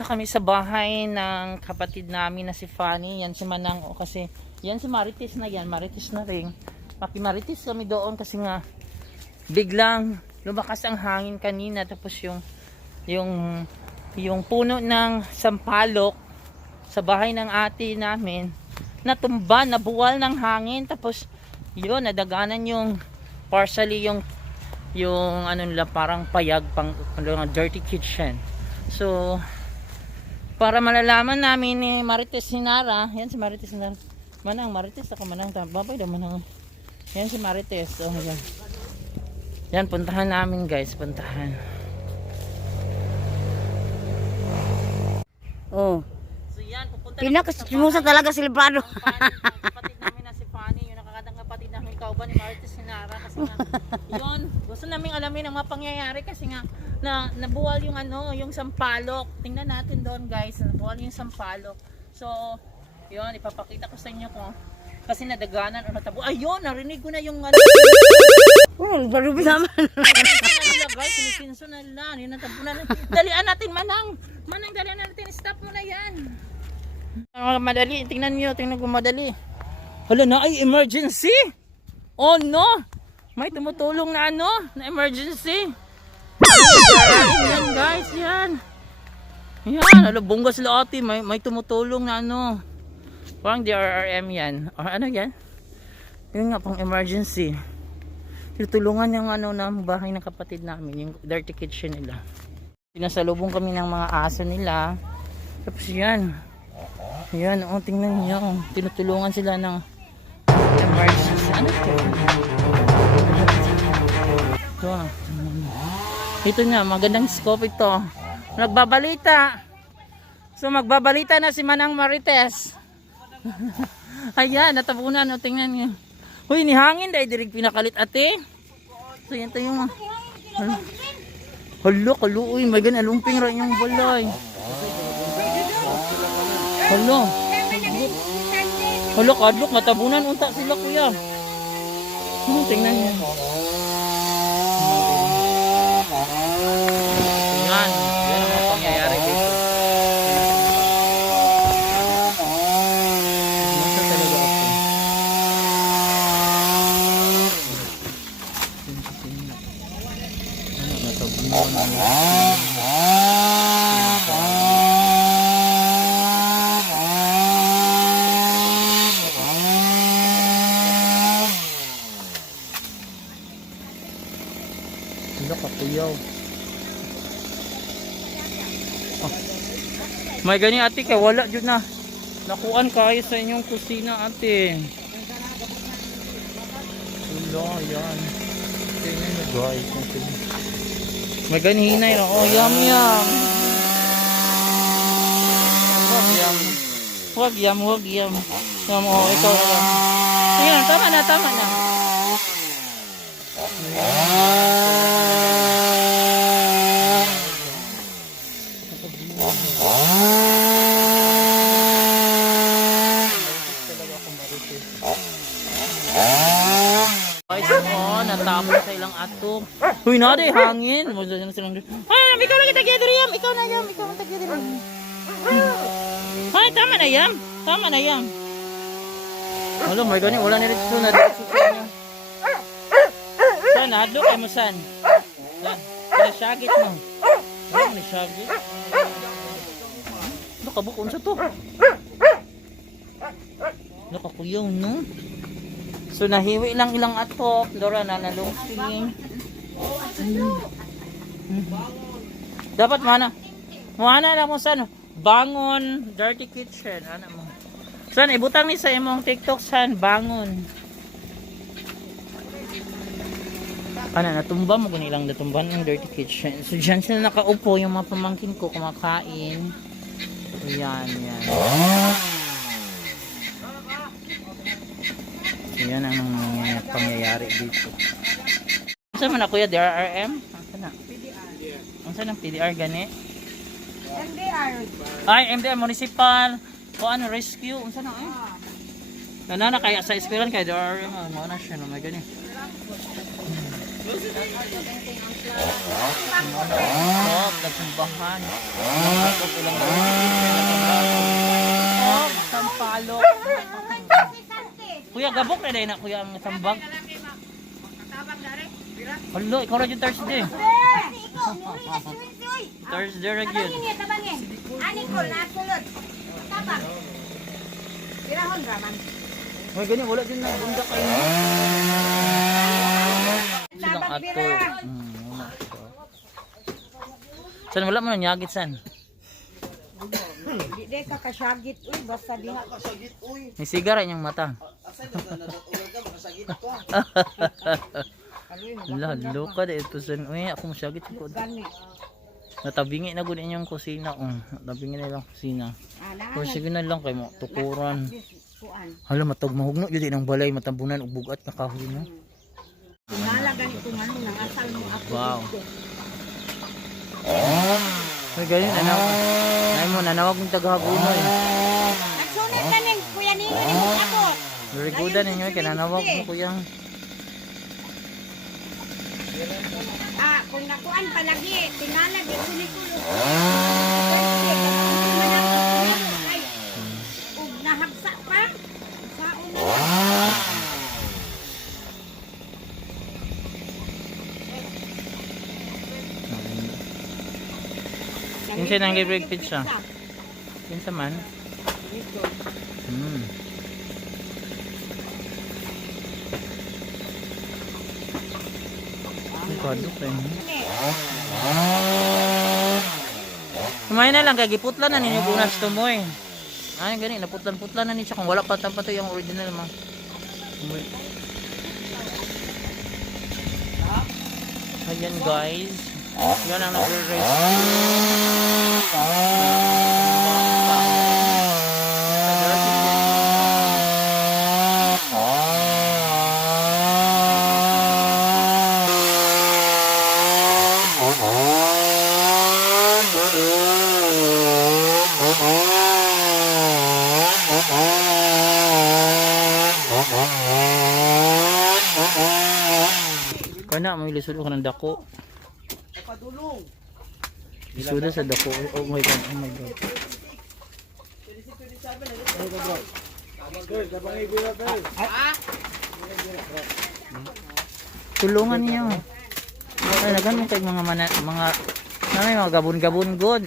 Kami sa bahay ng kapatid namin na si Fanny. Yan si Manang. O kasi yan si Marites na yan. Marites na rin. Makimarites kami doon kasi nga biglang lumakas ang hangin kanina. Tapos yung puno ng sampalok sa bahay ng ate namin natumba, nabuwal ng hangin. Tapos yun, nadaganan yung partially yung ano nila, parang payag pang dirty kitchen. So para malalaman namin ni Marites Sinara, yan si Marites Sinara. Manang, Marites ako Manang, babay na Manang. Yan si Marites. Oh, yan. Yan, puntahan namin guys, puntahan. Oh. So yan, pupunta Pinakasimusa talaga silibrado. kapatid namin na si Fanny, yung nakakatang kapatid namin kauban ni Marites Sinara. Kasi nga, yun, gusto namin alamin ang mga pangyayari kasi nga, nabuwal yung yung sampalok. Tingnan natin doon guys, nabuwal yung sampalok. So yun, ipapakita ko sa inyo ko kasi nadaganan o natabo. Ayun, narinig ko na yung Oh, barubi naman. guys, sinisinso na lang, yun natabo na. Dalian natin Manang, dalian natin, stop mo na yan. Madali, tingnan ko madali. Hala na, ay emergency. Oh no, may tumutulong na na emergency. Yan guys, yan. Yan, bongga sila ate, may tumutulong na parang DRRM yan. Or ano yan? Yun nga, pang emergency. Tinutulungan yung ng bahay ng kapatid namin, yung dirty kitchen nila. Pinasalubong kami ng mga aso nila. Tapos yan. Yan, tingnan niyo. Tinutulungan sila ng emergency. Ano ito? Ito nga, magandang scope ito. Nagbabalita. So magbabalita na si Manang Marites. Ayan, natabunan. Tingnan niyo. Uy, ni hangin dahil dirig pinakalit ate. So yan tayo yung hala, kaluoy. May gan alumping rin yung balay. Hala. Hala, kadlok. Natabunan unta sila kuya. Tingnan niyo. Yan ang pangyayari dito. Nasa talaga ako. Natabunan na. Sila kapuyaw. May gani ate, kaya wala dyan na nakuan kayo sa inyong kusina ate. Wala, yan. Tingnan nyo guys. May gani hinay na. Oh, yum. Wag yum. Oh, ikaw na lang. Sige na, tama na. Natapos sa ilang ato. Huy na day hangin. Ay, ikaw lagi tagya-diri yam. Ikaw na tagya-diri. Ay, tama na yam. Hello, may gani wala ni rito na dito niya. San adlo kay mo san? San, shagit mo. Ano ni shagit? Nakabukon sa to. Nakakuyaw no. So nahiwi lang ilang atok, dora na nalungsing. Dapat mana na mo san bangon dirty kitchen ana mo. San ibutang ni sa imong TikTok san bangon. Ana natumba mo kun ilang natumban ng dirty kitchen. So diyan sila nakaupo yung mga pamangkin ko kumakain. Yan. Yan ang pangyayari dito. Saan man na kuya? DRRM? Saan na? PDR. Saan ang PDR gani? MDR. Ay, MDR Municipal. O ano, rescue. Saan na? Nanana kaya sa eskwelahan kaya DRRM. Mga na siya. May gani. Nagsimbahan. kuya, gabok na na kuya ang sambag. Hala, ikaw na yung Thursday. Thursday na yun. Ani ko na sulod. Tabang. Pirahon raman. May ganyan, wala din na bunda kayo. Silang ato. San wala mo nanyagit san? Di ka kasyagit uy, basta diha. May sigara niyang mata. Lalo ka dahil ito san. Uy, ako masyagit ko. Gani. Natabingi na gud inyong kusina. Natabingi na lang kusina. Pero sige na lang kay mo tukuran. Hala matag mahugno yun din ang balay matambunan ug bugat na kahoy no. Tingala ganito man nang asal mo ako. Wow. Ay ganyan nanawag mong tagahabuno eh. Nagsunod na ning kuya ni ako. Very good ninyo kay nanawag mo kuya. Kung nakuan palagi, tingala di ko ni kulo. Ug nahagsa pa. Sa una. Kinsa nang gi-break pizza? Kinsa man? Kadok eh. Kumain na lang kay giputlan na ninyo bunas to mo eh. Ay gani naputlan-putlan na ni siya kung wala pa to yung original mo. Ayan guys. Yan ang kana may lisod ko ng dako. Padulong. Lisod sa dako. Oh my god. Oh my god. Tulungan niyo. Ay nagan mo kay mga mga gabon-gabon god.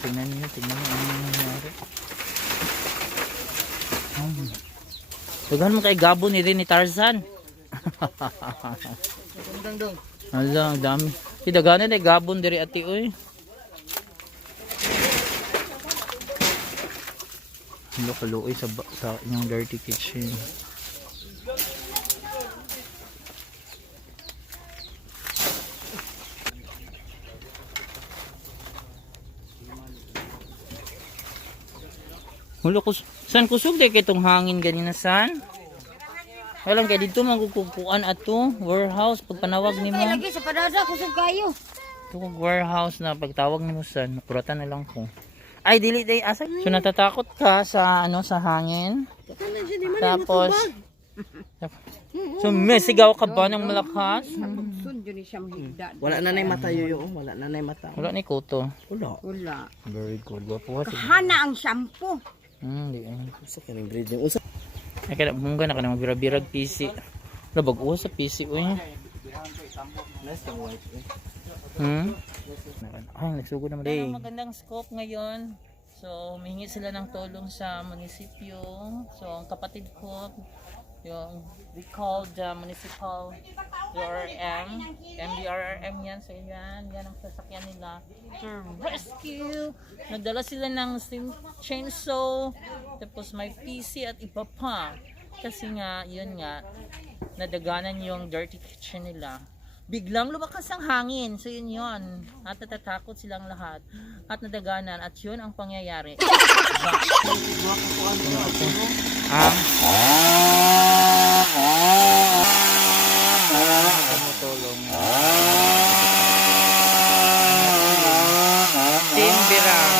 Tingnan niyo ano nangyari. Daghan mo kay gabon ni rin ni Tarzan. Hala, ang dami. Daghanan ay gabon diri ati oy. Hello kaluoy sa inyong dirty kitchen. Hulo ko san kusog day kay tong hangin ganina san? Walang kay dito magkukuan ato warehouse pagpanawag nimo. Lagi sa padada kusog kayo. Ito warehouse na pagtawag nimo san, kuratan na lang ko. Ay dili day asa. So natatakot ka sa sa hangin. Tapos so sigaw ka ba ng malakas? Wala na nay mata yoyo, wala na nay mata. Wala ni kuto. Wala. Very good. Wapo kasi. Hana ang shampoo. Di ay. Usa ka ning breed yung usa. Ay kaya mungga na ka na magbirag-birag PC. Wala bag-uwa sa PC uy. Ay nagsugod naman day. Magandang scope ngayon. So humingi sila ng tulong sa munisipyo. So ang kapatid ko yung we call the municipal DRM, MDRRM yan. So yan ang sasakyan nila to rescue. Nagdala sila ng chainsaw, tapos may PC at iba pa. Kasi nga, yun nga, nadaganan yung dirty kitchen nila. Biglang lumakas ang hangin. So yun. At natatakot silang lahat. At nadaganan. At yun ang pangyayari. Tumutulong. Timbirang.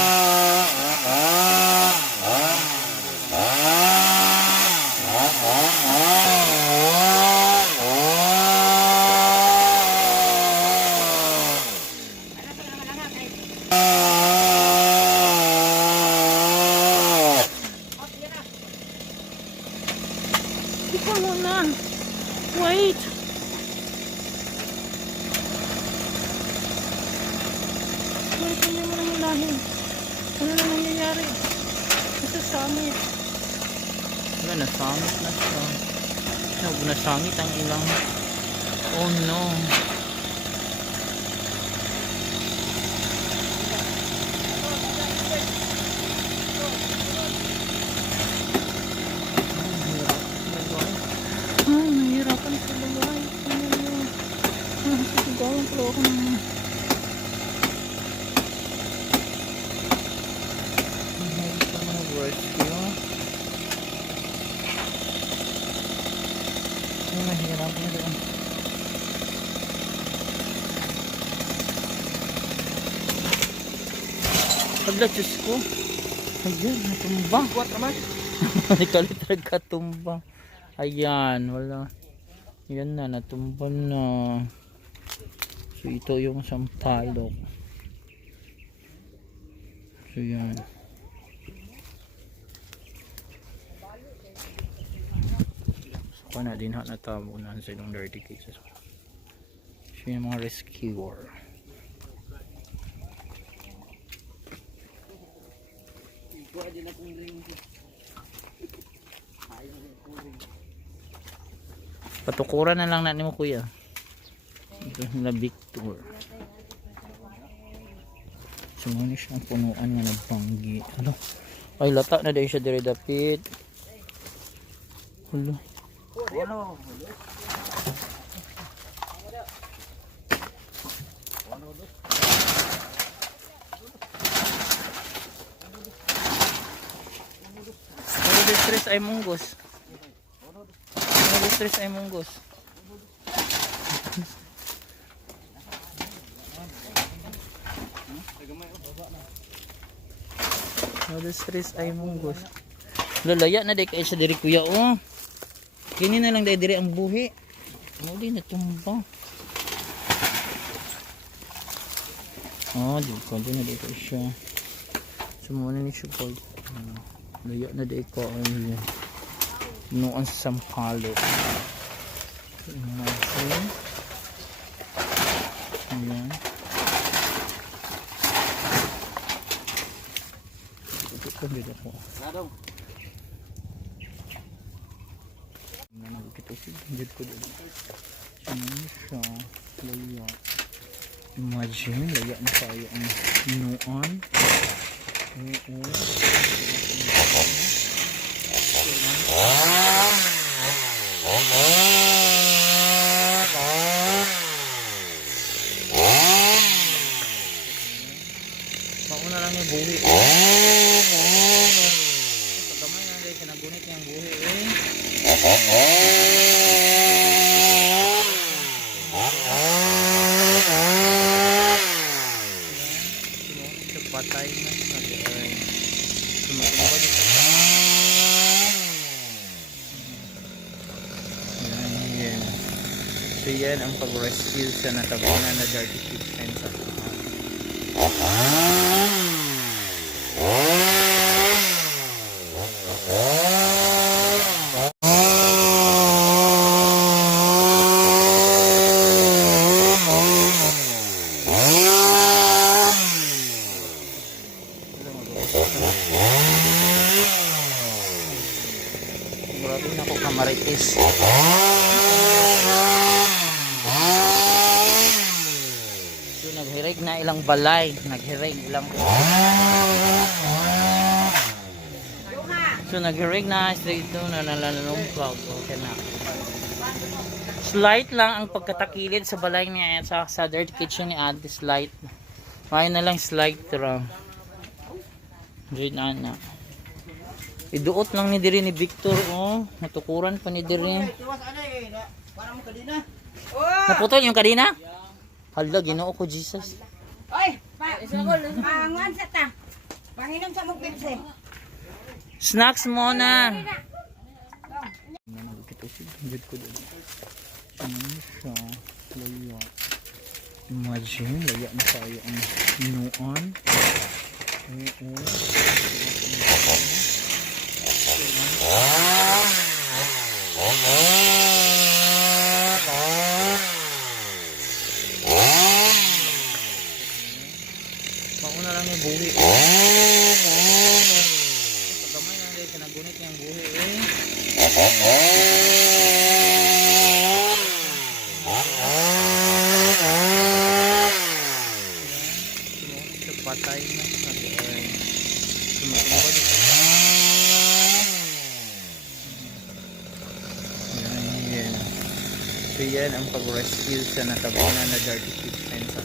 Wala, nasangit na siya. Nasangit ang ilang. Oh no. Nahihirapan sa buhay. Sigawan po ako ng rescue. Nahihirapan na doon. Pagla, Diyos ko. Ayan, natumba. Buat naman. Nikalit nagkatumba. Ayan, wala. Yan na, natumba na. So ito yung sampalok. So yan. So na din ha, natabo na sa ilang dirty cases. So yung mga rescuer. Patukuran na lang natin mo kuya. Ito na Victor. Sumuni siyang punuan nga nagbanggi. Ano? Ay lata na dahil siya dire dapit. Hulo. Pero distress ay munggos. Distress ay munggos. Distress ay munggos. Lalaya na day kay siya diri kuya oh. Kini na lang diri ang buhi. Muli na tumba. Oh, di ko na dito siya. Sumuna ni siya po. Laya na day ko ay noon sa sampalo. Imagine. Ayan. Ito ko dito po. Nakikita siya. Dito ko dito. Ayan siya. Laya. Imagine. Laya na tayo ang noon. Pauna lang yung buhi. Pagkamay na rin, sinagunit yung buhi eh. Patay na. Sumatumba dito. Yan. So yan ang pag-rescue sa natabunan na dirty kitchen sa grabe na ako kamaritis. So naghirig na ilang balay. Naghirig ilang so naghirig na dito na nalalumpag. Okay na. Slight lang ang pagkatakilid sa balay niya sa dirty kitchen ni Ate. Slight. May na lang slight ra. Diyan na. Iduot lang ni diri ni Victor oh. Natukuran pa ni diri. Naputol yung kadina? Hala, Ginoo ko Jesus. Oy, pangan sa ta. Panginom sa mong Pepsi. Snacks muna. Imagine, laya na tayo ang inuan. Pauna lang yung buhi. Pagkamay na rin, sinagunit yung buhi eh. Patay na. Sabi ay tumutumbad. Yan. So yan ang pag-rescue sa natabunan na dirty fish pen sa